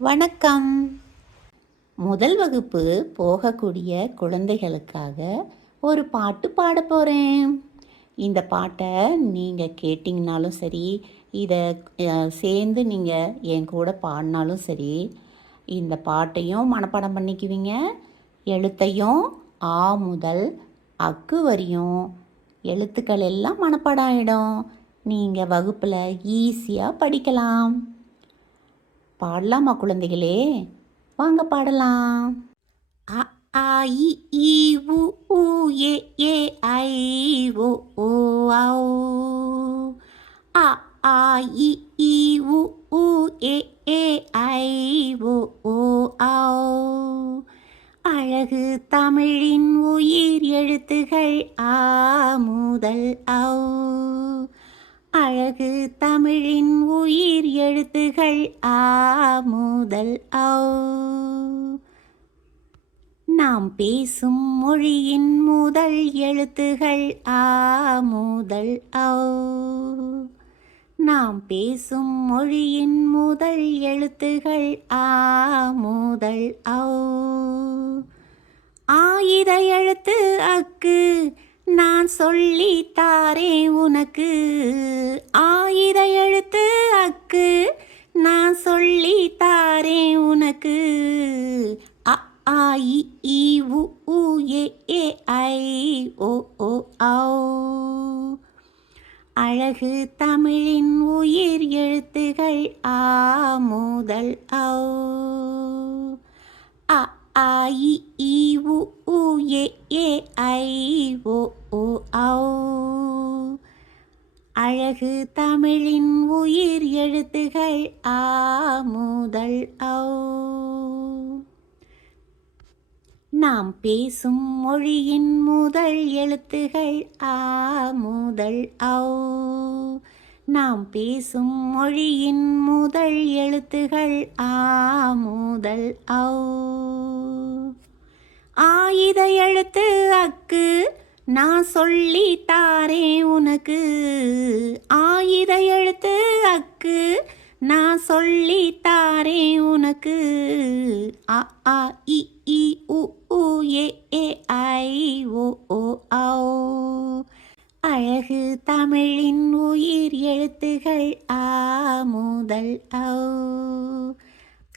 வணக்கம். முதல் வகுப்பு போகக்கூடிய குழந்தைகளுக்காக ஒரு பாட்டு பாட போகிறேன். இந்த பாட்டை நீங்கள் கேட்டிங்கனாலும் சரி, இதை சேர்ந்து நீங்கள் என் கூட பாடினாலும் சரி, இந்த பாட்டையும் மனப்பாடம் பண்ணிக்குவீங்க. எழுத்தையும் ஆ முதல் அக்கு வரையும் எழுத்துக்கள் எல்லாம் மனப்பாடம் ஆகிடும். நீங்கள் வகுப்பில் ஈஸியாக படிக்கலாம். பாடலாமா குழந்தைகளே? வாங்க பாடலாம். அ ஆ இ ஈ உ ஊ ஏ ஏ ஐ ஓ ஓ ஔ. அ ஆ இ ஈ உ ஊ ஏ ஏ ஐ ஓ ஓ ஔ. அழகு தமிழின் உயிர் எழுத்துகள் ஆ முதல் ஔ. அழகு தமிழின் உயிர் எழுத்துகள் ஆ முதல் ஔ. நாம் பேசும் மொழியின் முதல் எழுத்துகள் ஆ முதல் ஔ. நாம் பேசும் மொழியின் முதல் எழுத்துகள் ஆ முதல் ஔ. ஆயுத எழுத்து அக்கு நான் சொல்லி தாரேன் உனக்கு. ஆயுத எழுத்து அக்கு நான் சொல்லி தாரேன் உனக்கு. அ ஆ இ ஈ உ ஊ ஏ ஏ ஐ ஓ ஓ ஔ. அழகு தமிழின் உயிர் எழுத்துகள் ஆ முதல் ஔ. அ ஆ இ ஈ உ ஊ ஏ ஏ ஐ ஓ ஓ ஔ. அழகு தமிழின் உயிர் எழுத்துகள் ஆ முதல் ஔ. நாம் பேசும் மொழியின் முதல் எழுத்துகள் ஆ முதல் ஔ. நாம் பேசும் மொழியின் முதல் எழுத்துகள் ஆ முதல் ஔ. ஆயுத எழுத்து அக்கு நான் சொல்லி தாரேன் உனக்கு. ஆயுத எழுத்து அக்கு நான் சொல்லி தாரேன் உனக்கு. அ ஆ இ ஈ உ ஊ ஏ ஏ ஐ ஓ ஓ ஔ. அழகு தமிழின் உயிர் எழுத்துகள் ஆ முதல் ஔ.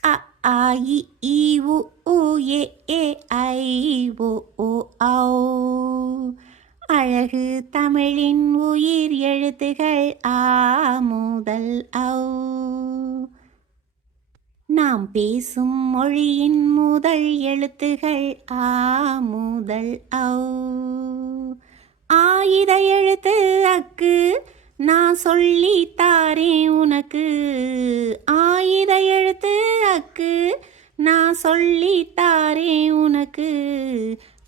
அ ஆ இ ஈ உ ஊ ஏ ஏ ஐ ஓ ஓ ஔ. அழகு தமிழின் உயிர் எழுத்துகள் ஆ முதல் ஔ. நாம் பேசும் மொழியின் முதல் எழுத்துகள் ஆ முதல் ஔ. ஆயுத எழுத்து அக்கு நான் சொல்லி தாரேன் உனக்கு. ஆயுத எழுத்து அக்கு நான் சொல்லி தாரேன் உனக்கு.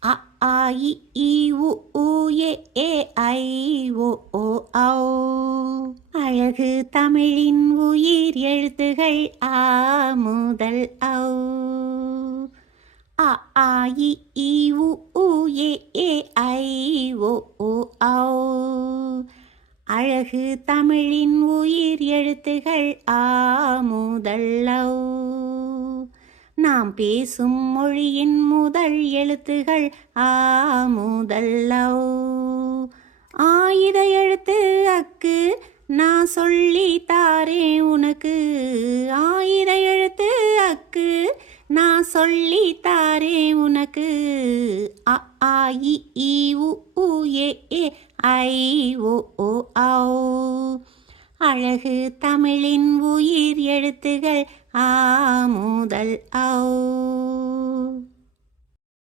அ ஆ இ ஈ உ ஊ ஏ ஏ ஐ ஓ ஓ ஔ. அழகு தமிழின் உயிர் எழுத்துகள் ஆ முதல் ஔ. அ ஆ இ ஈ உ ஊ ஏ ஏ ஐ ஓ ஓ ஔ. அழகு தமிழின் உயிர் எழுத்துகள் ஆ முதல் ஔ. நாம் பேசும் மொழியின் முதல் எழுத்துகள் ஆ முதல் ஔ. ஆயுத எழுத்து அக்கு நான் சொல்லி தாரேன் உனக்கு. ஆயுத எழுத்து அக்கு நான் சொல்லி தாரேன் உனக்கு. அ ஆ இ ஈ உ ஊ ஏ ஏ ஐ ஓ ஓ ஔ. அழகு தமிழின் உயிர் எழுத்துகள் ஆ முதல் ஔ.